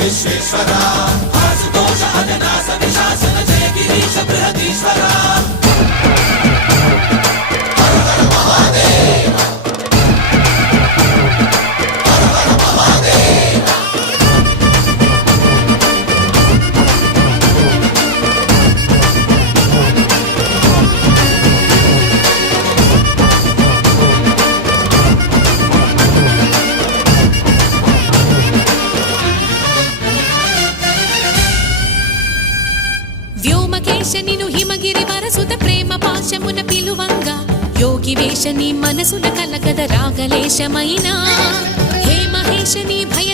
విశ్వేశ్వరా ఆశుతోష అజనాస విశాసన జయ గిరీశ బృహదీశ్వరా వ్యోమకేశనిను హిమగిరి వరసుత ప్రేమ పాశమున పిలువంగా యోగి వేషని మనసున కలకద రాగలేశమైనా హే మహేశని భయ